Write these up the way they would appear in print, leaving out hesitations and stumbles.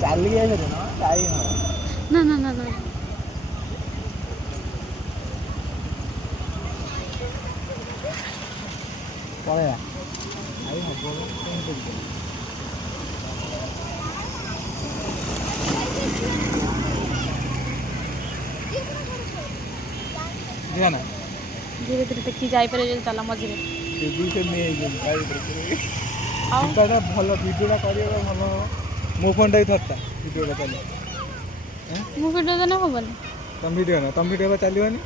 ଚାଲିକି ଯାଇପାରିବ ନା ଯାଇ ନା ନା ନା ନା ପଳେଇବା ଆଇ ହବ ଯିବା ନା ଧୀରେ ଧୀରେ ଦେଖି ଯାଇପାରିବ ଯଦି ଚାଲ ମଝିରେ ଭଲ ଭିଡ଼ିଓଟା କରିବାକୁ ଭଲ ହବ ମୋ ଫୋନ୍ଟା ବି ଧରତା ଭିଡ଼ିଓଟା ଚାଲିବ ମୁଁ ଭିଡ଼ିଓ ଦେଲେ ହବନି ତମ ଭିଡ଼ିଓ ଚାଲିବନି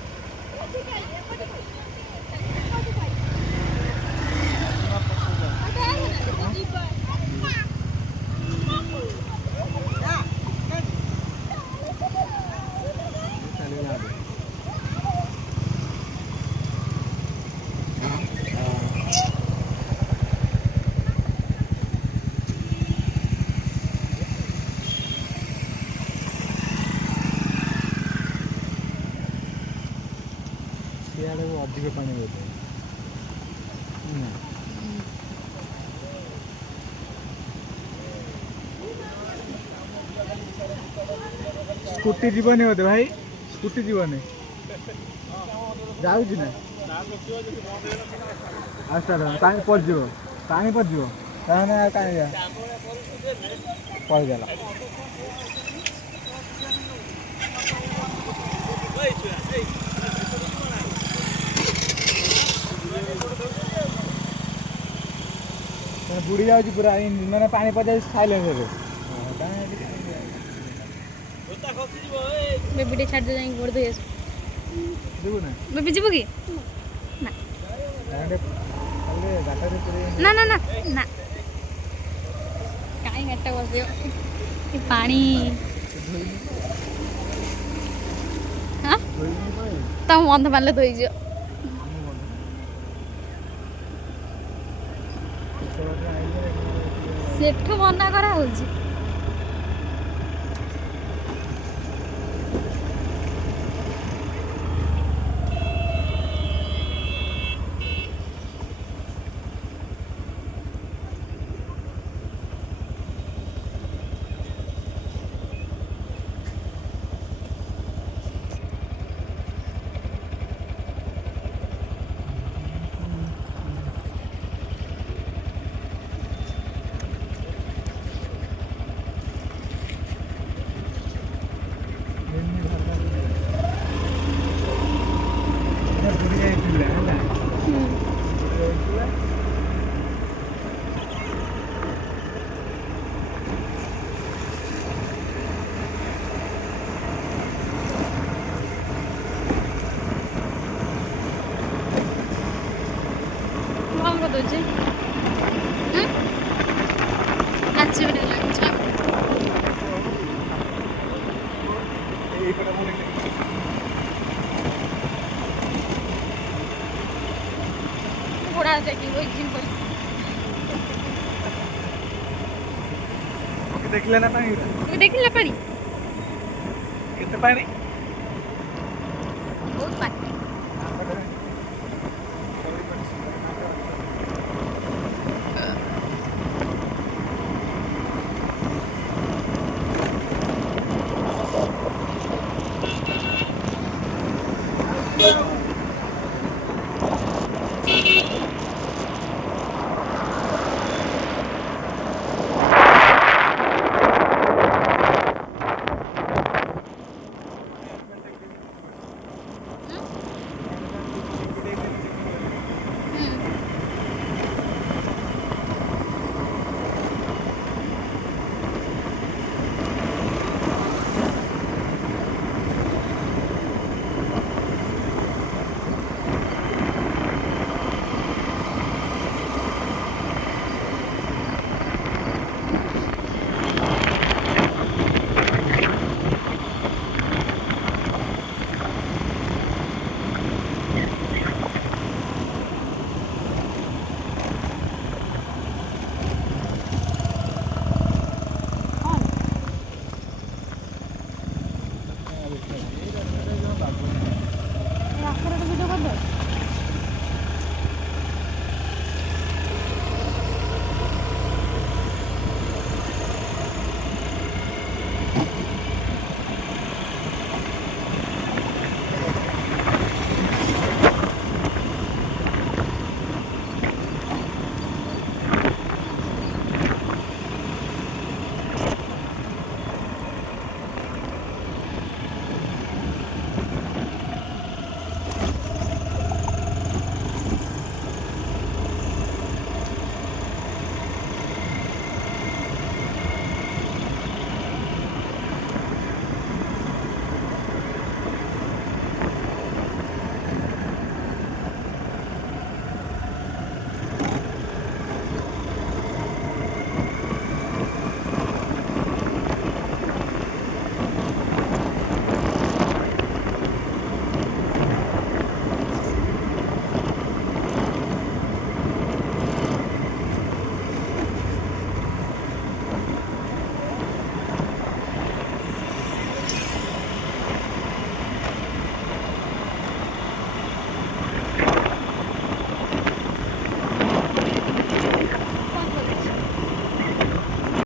ସିଆଡ଼େ ଅଧିକ ପାଣି ବୋଧେ ସ୍କୁଟି ଯିବନି ବୋଧେ ଭାଇ ସ୍କୁଟି ଯିବନି ଯାଉଛି ନା ଆସ୍ତା ପାଣି ପଡ଼ିଯିବ ତାହେଲେ ଆଉ କାହିଁ ପଳେଇଗଲା ବୁଡ଼ି ଯାଉଛି ପୁରା ମାନେ ପାଣି ପଡ଼ିଯାଉଛି ସାଇଲେନ୍ସରେ ବେବିଟେ ଛାଡ଼ିଦେ ଯାଇକି ଗୋଡ଼ ଧୋଇ ଆସୁ ଯିବୁ ନା ବେବି ଯିବୁ କି ନା ନା ନା ନା ନା କାହିଁ ଗାଡ଼ିଟା ବସିବ ପାଣି ହଁ ତମ ବନ୍ଧ ମାରିଲେ ଧୋଇଯିବ ସେଠୁ ମନା କରାହଉଛି ଦଉଛି ନାଚିବାରେ ଲାଗୁଛି ଘୋଡ଼ା ଯାଇକି ଦେଖିଲେ ନା ପାଣି ଦେଖିଲା ପାଣି କେତେ ପାଣି ବହୁତ ପାଣି